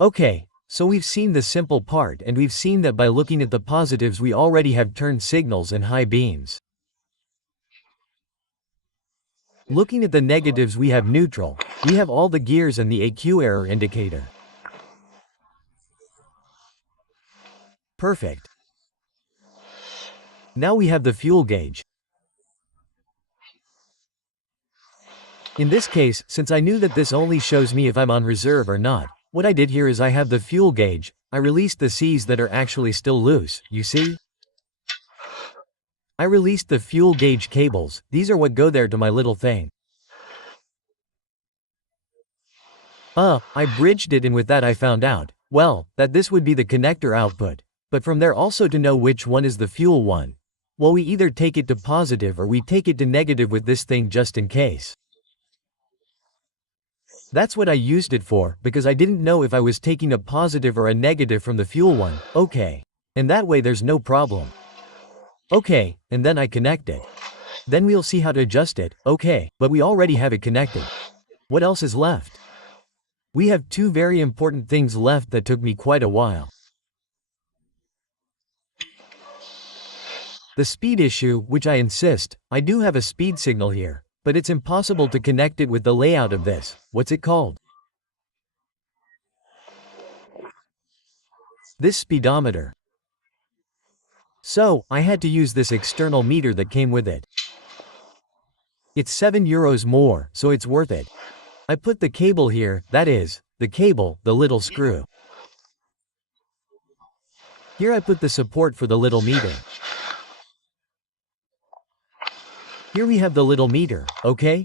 Okay, so we've seen the simple part and we've seen that by looking at the positives we already have turn signals and high beams. Looking at the negatives we have neutral, we have all the gears and the AQ error indicator. Perfect. Now we have the fuel gauge. In this case, since I knew that this only shows me if I'm on reserve or not, what I did here is I have the fuel gauge, I released the C's that are actually still loose, you see? I released the fuel gauge cables, these are what go there to my little thing. I bridged it and with that I found out, well, that this would be the connector output. But from there also to know which one is the fuel one. Well, we either take it to positive or we take it to negative with this thing just in case. That's what I used it for, because I didn't know if I was taking a positive or a negative from the fuel one, okay. And that way there's no problem. Okay, and then I connect it. Then we'll see how to adjust it, okay, but we already have it connected. What else is left? We have two very important things left that took me quite a while. The speed issue, which I insist, I do have a speed signal here, but it's impossible to connect it with the layout of this, what's it called? This speedometer. So, I had to use this external meter that came with it. It's €7 more, so it's worth it. I put the cable here, that is, the cable, the little screw. Here I put the support for the little meter. Here we have the little meter, okay?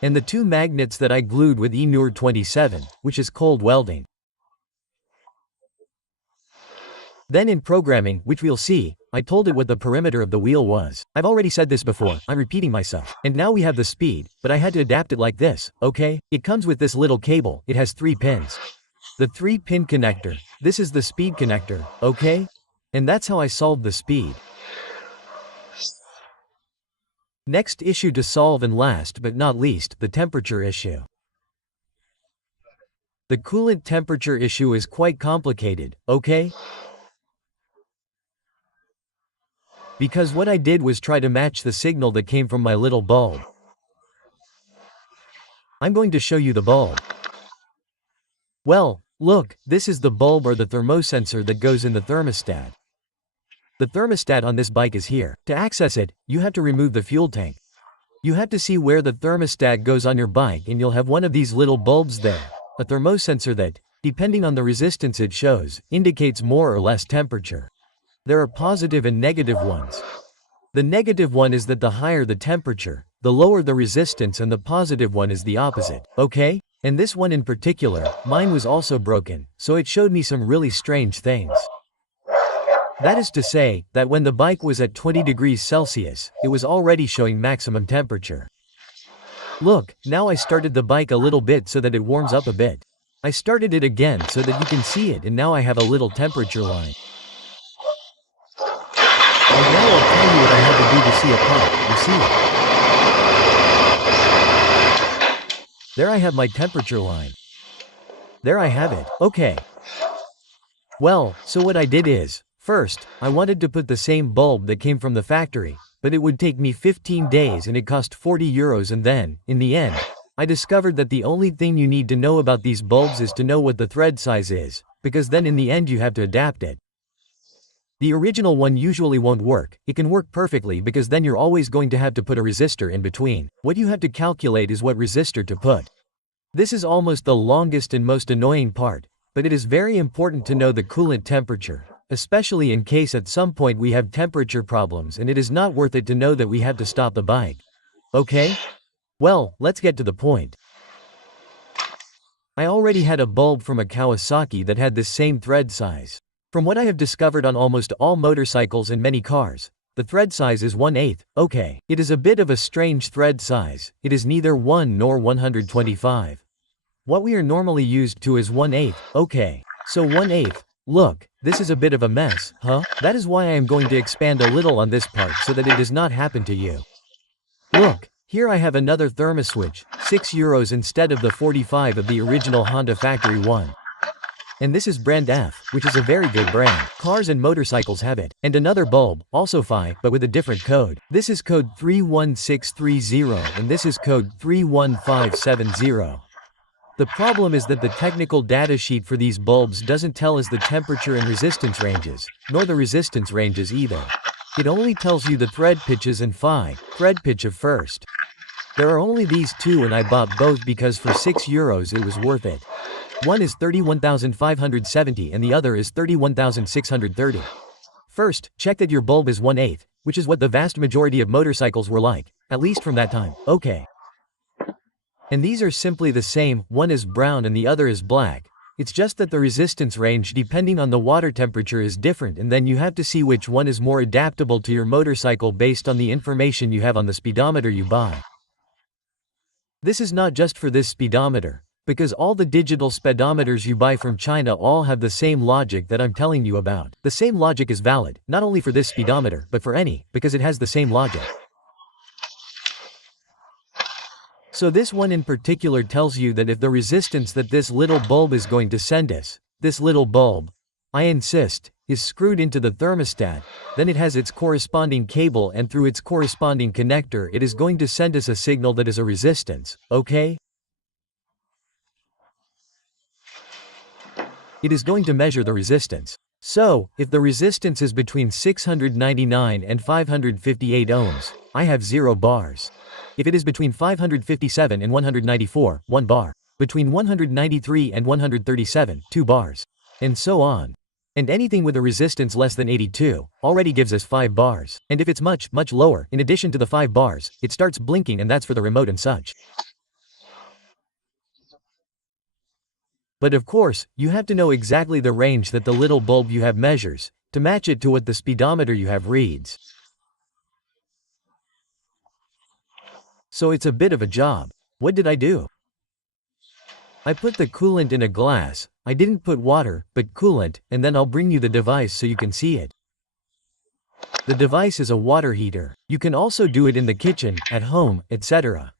And the two magnets that I glued with ENUR 27, which is cold welding. Then in programming, which we'll see, I told it what the perimeter of the wheel was. I've already said this before, I'm repeating myself. And now we have the speed, but I had to adapt it like this, okay? It comes with this little cable, it has 3 pins. The 3-pin connector, this is the speed connector, okay? And that's how I solved the speed. Next issue to solve, and last but not least, the temperature issue. The coolant temperature issue is quite complicated, okay? Because what I did was try to match the signal that came from my little bulb. I'm going to show you the bulb. Well, look, this is the bulb or the thermosensor that goes in the thermostat. The thermostat on this bike is here. To access it, you have to remove the fuel tank. You have to see where the thermostat goes on your bike and you'll have one of these little bulbs there. A thermosensor that, depending on the resistance it shows, indicates more or less temperature. There are positive and negative ones. The negative one is that the higher the temperature, the lower the resistance, and the positive one is the opposite, okay? And this one in particular, mine was also broken, so it showed me some really strange things. That is to say, that when the bike was at 20 degrees Celsius, it was already showing maximum temperature. Look, now I started the bike a little bit so that it warms up a bit. I started it again so that you can see it, and now I have a little temperature line. And now I'll tell you what I had to do to see a pump, you see it? There I have my temperature line. There I have it, okay. Well, so what I did is, first, I wanted to put the same bulb that came from the factory, but it would take me 15 days and it cost €40, and then, in the end, I discovered that the only thing you need to know about these bulbs is to know what the thread size is, because then in the end you have to adapt it. The original one usually won't work. It can work perfectly because then you're always going to have to put a resistor in between. What you have to calculate is what resistor to put. This is almost the longest and most annoying part, but it is very important to know the coolant temperature, especially in case at some point we have temperature problems and it is not worth it to know that we have to stop the bike. Okay? Well, let's get to the point. I already had a bulb from a Kawasaki that had this same thread size. From what I have discovered on almost all motorcycles and many cars, the thread size is 1/8, okay. It is a bit of a strange thread size, it is neither 1 nor 125. What we are normally used to is 1/8, okay. So 1/8, look, this is a bit of a mess, huh? That is why I am going to expand a little on this part so that it does not happen to you. Look, Here I have another thermoswitch, €6 instead of the 45 of the original Honda factory one. And this is brand F, which is a very good brand. Cars and motorcycles have it. And another bulb, also Phi, but with a different code. This is code 31630 and this is code 31570. The problem is that the technical data sheet for these bulbs doesn't tell us the temperature and resistance ranges, nor the resistance ranges either. It only tells you the thread pitches and Phi, thread pitch of first. There are only these two and I bought both because for €6 it was worth it. One is 31,570 and the other is 31,630. First, check that your bulb is 1/8, which is what the vast majority of motorcycles were like, at least from that time, okay. And these are simply the same, one is brown and the other is black. It's just that the resistance range depending on the water temperature is different and then you have to see which one is more adaptable to your motorcycle based on the information you have on the speedometer you buy. This is not just for this speedometer, because all the digital speedometers you buy from China all have the same logic that I'm telling you about. The same logic is valid, not only for this speedometer, but for any, because it has the same logic. So this one in particular tells you that if the resistance that this little bulb is going to send us, this little bulb, I insist, is screwed into the thermostat, then it has its corresponding cable and through its corresponding connector it is going to send us a signal that is a resistance, okay? It is going to measure the resistance. So, if the resistance is between 699 and 558 ohms, I have 0 bars. If it is between 557 and 194, 1 bar. Between 193 and 137, 2 bars. And so on. And anything with a resistance less than 82 already gives us 5 bars. And if it's much lower, in addition to the 5 bars, it starts blinking and that's for the remote and such. But of course, you have to know exactly the range that the little bulb you have measures, to match it to what the speedometer you have reads. So it's a bit of a job. What did I do? I put the coolant in a glass, I didn't put water, but coolant, and then I'll bring you the device so you can see it. The device is a water heater. You can also do it in the kitchen, at home, etc.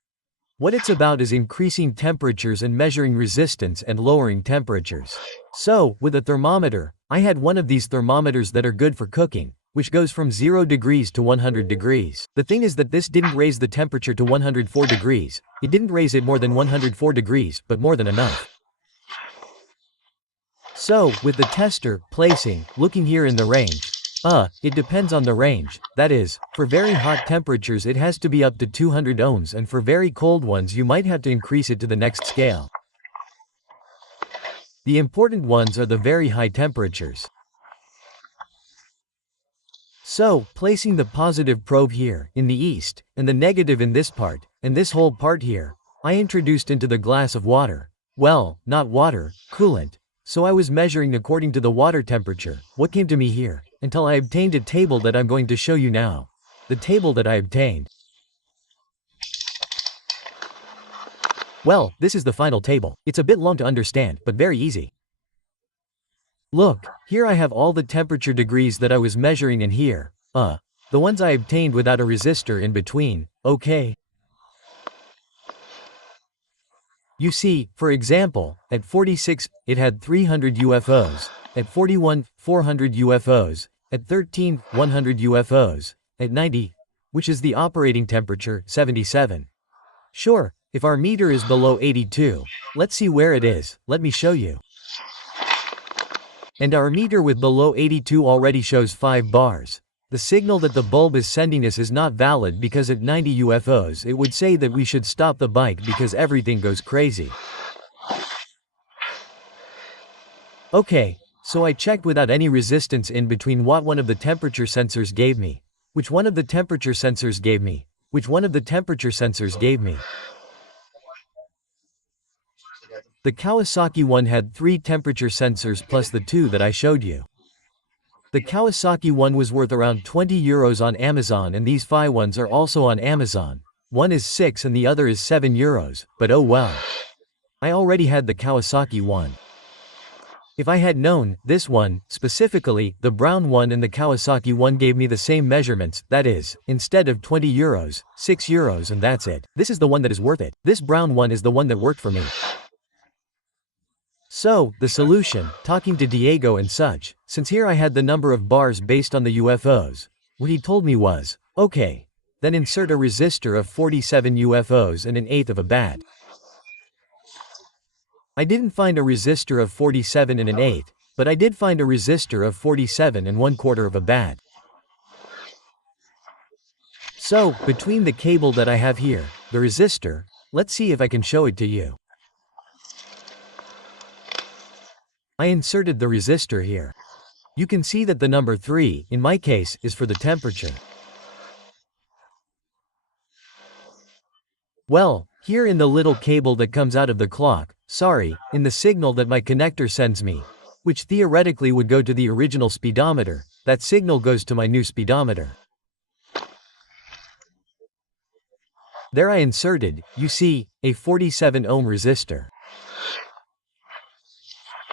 What it's about is increasing temperatures and measuring resistance and lowering temperatures. So, with a thermometer, I had one of these thermometers that are good for cooking, which goes from 0 degrees to 100 degrees. The thing is that this didn't raise the temperature to 104 degrees, it didn't raise it more than 104 degrees, but more than enough. So, with the tester, placing, looking here in the range, it depends on the range, that is, for very hot temperatures it has to be up to 200 ohms and for very cold ones you might have to increase it to the next scale. The important ones are the very high temperatures. So, placing the positive probe here, in the east, and the negative in this part, and this whole part here, I introduced into the glass of water. Well, not water, coolant. So I was measuring according to the water temperature, what came to me here, until I obtained a table that I'm going to show you now. The table that I obtained. Well, this is the final table. It's a bit long to understand, but very easy. Look, here I have all the temperature degrees that I was measuring and here, the ones I obtained without a resistor in between, okay? You see, for example, at 46, it had 300 UFOs, at 41, 400 UFOs, at 13, 100 UFOs, at 90, which is the operating temperature, 77. Sure, if our meter is below 82, let's see where it is, let me show you. And our meter with below 82 already shows 5 bars. The signal that the bulb is sending us is not valid because at 90 UFOs it would say that we should stop the bike because everything goes crazy. Okay, so I checked without any resistance in between what one of the temperature sensors gave me, which one of the temperature sensors gave me, which one of the temperature sensors gave me. The Kawasaki one had 3 temperature sensors plus the 2 that I showed you. The Kawasaki one was worth around €20 on Amazon and these Phi ones are also on Amazon. One is 6 and the other is €7, but oh well. I already had the Kawasaki one. If I had known, this one, specifically, the brown one and the Kawasaki one gave me the same measurements, that is, instead of €20, €6 and that's it. This is the one that is worth it. This brown one is the one that worked for me. So, the solution, talking to Diego and such, since here I had the number of bars based on the UFOs, what he told me was, okay, then insert a resistor of 47 UFOs and an eighth of a bat. I didn't find a resistor of 47 and an eighth, but I did find a resistor of 47 and 1/4 of a bat. So, between the cable that I have here, the resistor, let's see if I can show it to you. I inserted the resistor here. You can see that the number 3, in my case, is for the temperature. Well, here in the little cable that comes out of the clock, in the signal that my connector sends me, which theoretically would go to the original speedometer, that signal goes to my new speedometer. There I inserted, you see, a 47 ohm resistor.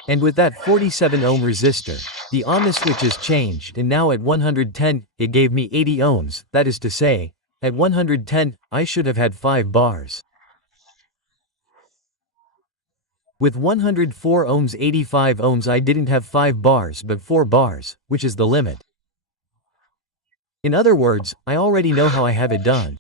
And with that 47 ohm resistor, the on switch is changed and now at 110, it gave me 80 ohms, that is to say, at 110, I should have had 5 bars. With 104 ohms 85 ohms I didn't have 5 bars but 4 bars, which is the limit. In other words, I already know how I have it done.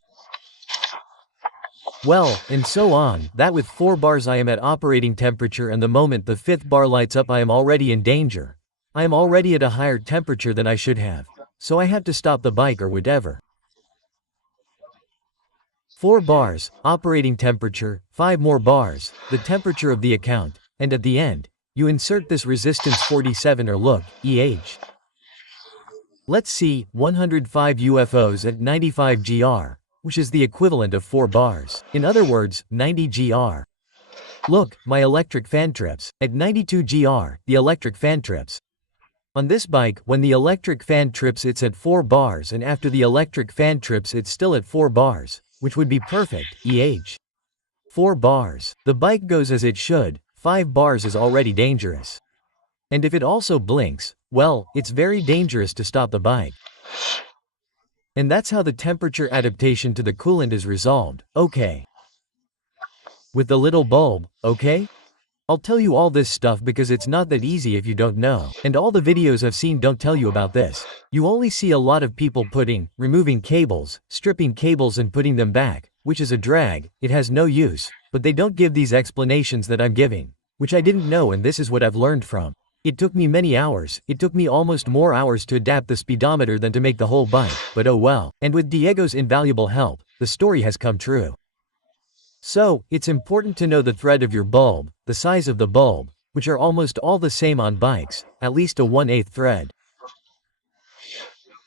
Well, and so on, that with 4 bars I am at operating temperature and the moment the 5th bar lights up I am already in danger. I am already at a higher temperature than I should have. So I have to stop the bike or whatever. 4 bars, operating temperature, 5 more bars, the temperature of the account, and at the end, you insert this resistance 47 or look, EH. Let's see, 105 UFOs at 95 GR, which is the equivalent of 4 bars. In other words, 90 GR. Look, my electric fan trips, at 92 GR, the electric fan trips. On this bike, when the electric fan trips it's at 4 bars and after the electric fan trips it's still at 4 bars, which would be perfect, EH. 4 bars. The bike goes as it should, 5 bars is already dangerous. And if it also blinks, well, it's very dangerous to stop the bike. And that's how the temperature adaptation to the coolant is resolved, okay. With the little bulb, okay? I'll tell you all this stuff because it's not that easy if you don't know. And all the videos I've seen don't tell you about this. You only see a lot of people removing cables, stripping cables and putting them back, which is a drag, it has no use, but they don't give these explanations that I'm giving, which I didn't know and this is what I've learned from. It took me many hours, it took me almost more hours to adapt the speedometer than to make the whole bike, but oh well. And with Diego's invaluable help, the story has come true. So, it's important to know the thread of your bulb, the size of the bulb, which are almost all the same on bikes, at least a 1/8 thread.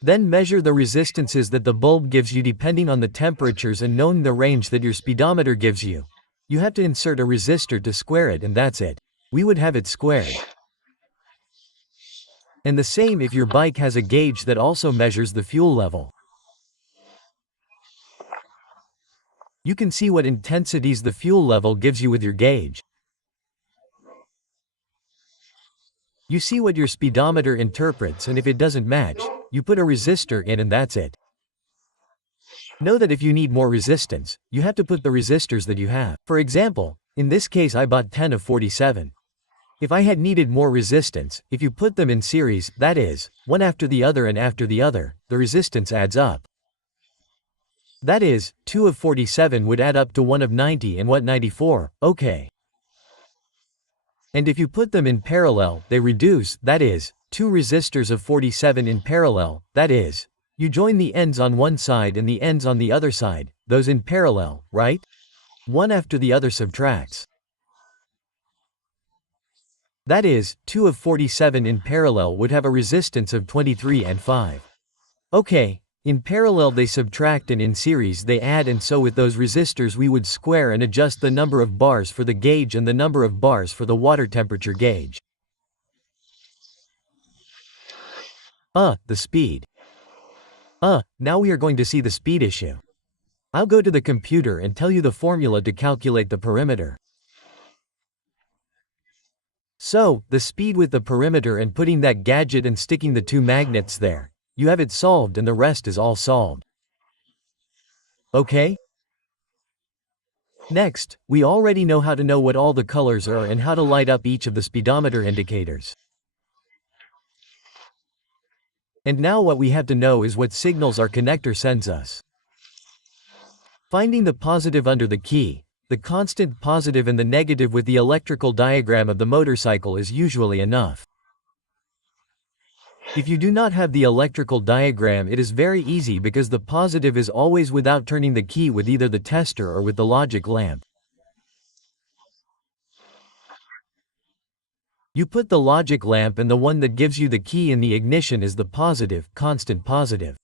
Then measure the resistances that the bulb gives you depending on the temperatures and knowing the range that your speedometer gives you. You have to insert a resistor to square it and that's it. We would have it squared. And the same if your bike has a gauge that also measures the fuel level. You can see what intensities the fuel level gives you with your gauge. You see what your speedometer interprets and if it doesn't match, you put a resistor in and that's it. Know that if you need more resistance, you have to put the resistors that you have. For example, in this case I bought 10 of 47. If I had needed more resistance, if you put them in series, that is, one after the other and after the other, the resistance adds up. That is, 2 of 47 would add up to 1 of 90 and what 94, okay. And if you put them in parallel, they reduce, that is, 2 resistors of 47 in parallel, that is, you join the ends on one side and the ends on the other side, those in parallel, right? One after the other subtracts. That is, 2 of 47 in parallel would have a resistance of 23 and 5. Okay, in parallel they subtract and in series they add and so with those resistors we would square and adjust the number of bars for the gauge and the number of bars for the water temperature gauge. The speed. Now we are going to see the speed issue. I'll go to the computer and tell you the formula to calculate the perimeter. So, the speed with the perimeter and putting that gadget and sticking the two magnets there. You have it solved and the rest is all solved. Okay? Next, we already know how to know what all the colors are and how to light up each of the speedometer indicators. And now what we have to know is what signals our connector sends us. Finding the positive under the key, the constant positive and the negative with the electrical diagram of the motorcycle is usually enough. If you do not have the electrical diagram, it is very easy because the positive is always without turning the key with either the tester or with the logic lamp. You put the logic lamp and the one that gives you the key in the ignition is the positive, constant positive.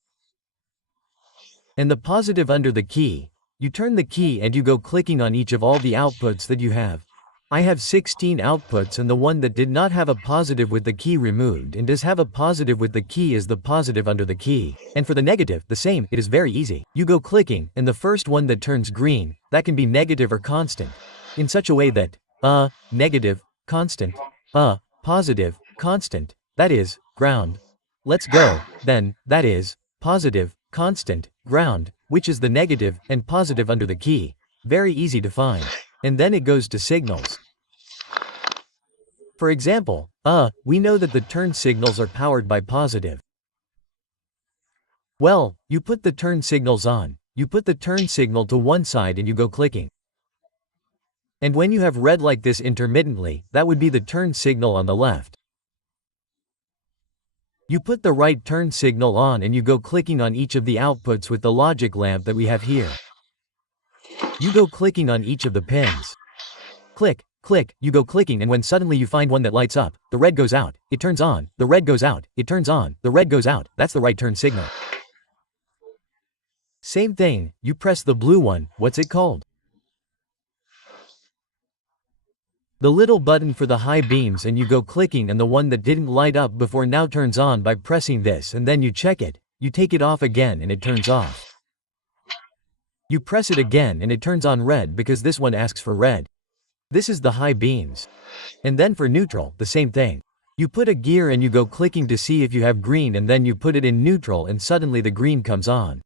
And the positive under the key, you turn the key and you go clicking on each of all the outputs that you have. I have 16 outputs and the one that did not have a positive with the key removed and does have a positive with the key is the positive under the key. And for the negative, the same, it is very easy. You go clicking, and the first one that turns green, that can be negative or constant. In such a way that, negative, constant, positive, constant, that is, ground. Let's go, then, that is, positive, constant, ground, which is the negative, and positive under the key. Very easy to find. And then it goes to signals. For example, we know that the turn signals are powered by positive. Well, you put the turn signals on, you put the turn signal to one side and you go clicking. And when you have red like this intermittently, that would be the turn signal on the left. You put the right turn signal on and you go clicking on each of the outputs with the logic lamp that we have here. You go clicking on each of the pins. Click, click, you go clicking, and when suddenly you find one that lights up, the red goes out, it turns on, the red goes out, it turns on, the red goes out, that's the right turn signal. Same thing, you press the blue one, what's it called? The little button for the high beams, and you go clicking, and the one that didn't light up before now turns on by pressing this, and then you check it, you take it off again and it turns off. You press it again and it turns on red because this one asks for red. This is the high beams. And then for neutral, the same thing. You put a gear and you go clicking to see if you have green, and then you put it in neutral and suddenly the green comes on.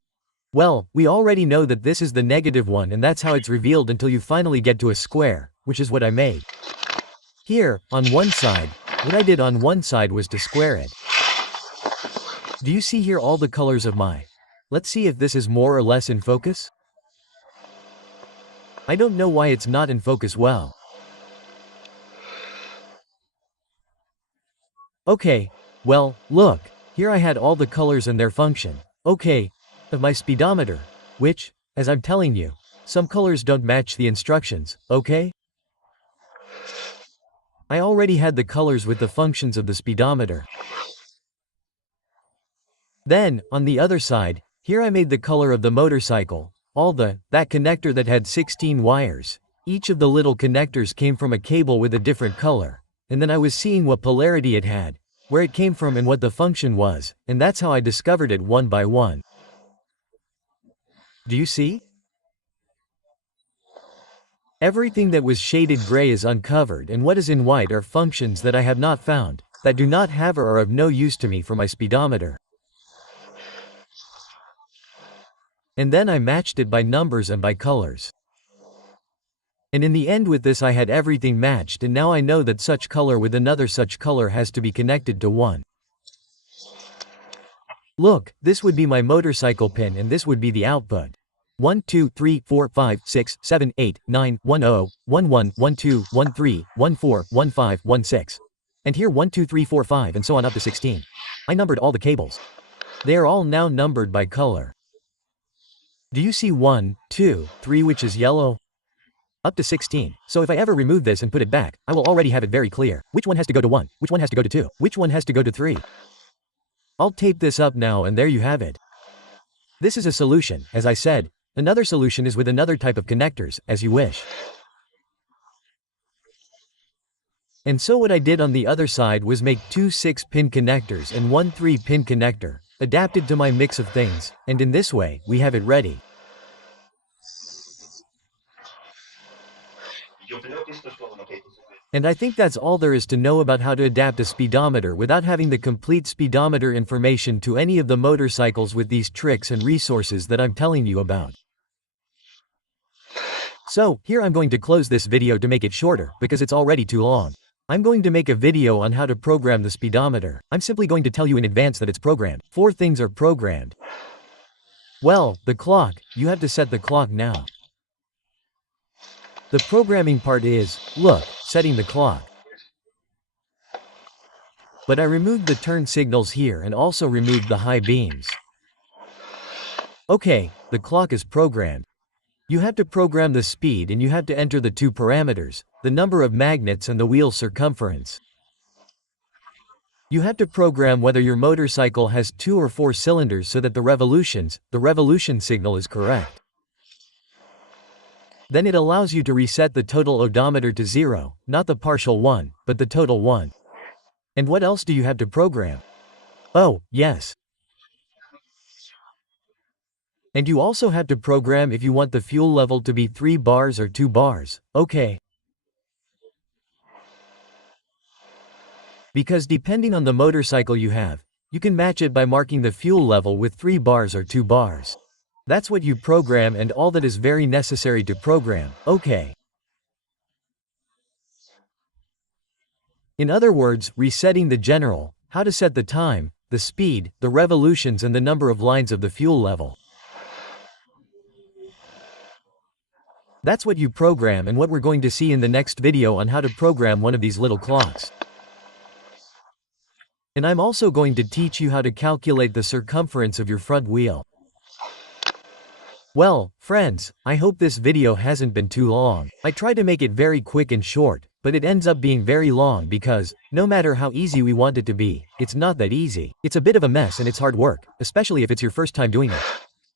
Well, we already know that this is the negative one, and that's how it's revealed until you finally get to a square, which is what I made. Here, on one side, what I did on one side was to square it. Do you see here all the colors of my? Let's see if this is more or less in focus. I don't know why it's not in focus well. Okay, well, look, here I had all the colors and their function, okay, of my speedometer, which, as I'm telling you, some colors don't match the instructions, okay? I already had the colors with the functions of the speedometer. Then, on the other side, here I made the color of the motorcycle, that connector that had 16 wires. Each of the little connectors came from a cable with a different color, and then I was seeing what polarity it had, where it came from and what the function was, and that's how I discovered it one by one. Do you see? Everything that was shaded gray is uncovered, and what is in white are functions that I have not found, that do not have or are of no use to me for my speedometer. And then I matched it by numbers and by colors. And in the end with this I had everything matched, and now I know that such color with another such color has to be connected to one. Look, this would be my motorcycle pin and this would be the output. 1 2 3 4 5 6 7 8 9 1 0 1 1 1 2 1 3 1 4 1 5 1 6. And here 1 2 3 4 5 and so on up to 16. I numbered all the cables. They are all now numbered by color. Do you see 1, 2, 3 which is yellow? Up to 16. So if I ever remove this and put it back, I will already have it very clear. Which one has to go to 1? Which one has to go to 2? Which one has to go to 3? I'll tape this up now and there you have it. This is a solution, as I said. Another solution is with another type of connectors, as you wish. And so what I did on the other side was make 2 6-pin connectors and 1 3-pin connector, adapted to my mix of things, and in this way, we have it ready. And I think that's all there is to know about how to adapt a speedometer without having the complete speedometer information to any of the motorcycles with these tricks and resources that I'm telling you about. So, here I'm going to close this video to make it shorter, because it's already too long. I'm going to make a video on how to program the speedometer. I'm simply going to tell you in advance that it's programmed. 4 things are programmed. Well, the clock, you have to set the clock now. The programming part is, look, setting the clock. But I removed the turn signals here and also removed the high beams. Okay, the clock is programmed. You have to program the speed and you have to enter the 2 parameters, the number of magnets and the wheel circumference. You have to program whether your motorcycle has 2 or 4 cylinders so that the revolution signal is correct. Then it allows you to reset the total odometer to 0, not the partial one, but the total one. And what else do you have to program? Oh, yes. And you also have to program if you want the fuel level to be 3 bars or 2 bars, okay? Because depending on the motorcycle you have, you can match it by marking the fuel level with 3 bars or 2 bars. That's what you program and all that is very necessary to program, okay? In other words, resetting the general, how to set the time, the speed, the revolutions and the number of lines of the fuel level. That's what you program and what we're going to see in the next video on how to program one of these little clocks. And I'm also going to teach you how to calculate the circumference of your front wheel. Well, friends, I hope this video hasn't been too long. I try to make it very quick and short, but it ends up being very long because, no matter how easy we want it to be, it's not that easy. It's a bit of a mess and it's hard work, especially if it's your first time doing it.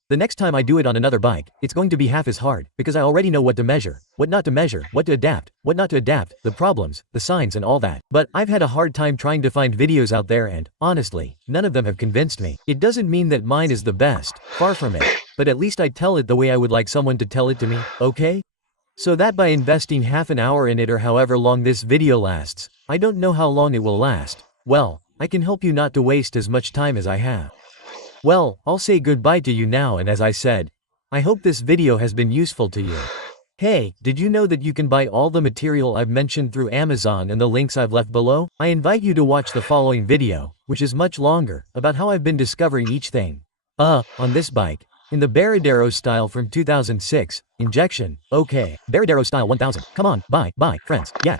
The next time I do it on another bike, it's going to be half as hard, because I already know what to measure, what not to measure, what to adapt, what not to adapt, the problems, the signs and all that. But I've had a hard time trying to find videos out there and, honestly, none of them have convinced me. It doesn't mean that mine is the best, far from it. But at least I tell it the way I would like someone to tell it to me, okay? So that by investing half an hour in it or however long this video lasts, I don't know how long it will last, well, I can help you not to waste as much time as I have. Well, I'll say goodbye to you now, and as I said, I hope this video has been useful to you. Hey, did you know that you can buy all the material I've mentioned through Amazon and the links I've left below? I invite you to watch the following video, which is much longer, about how I've been discovering each thing. On this bike. In the Baradero style from 2006, injection, okay, Baradero style 1000, come on, buy, friends, yeah.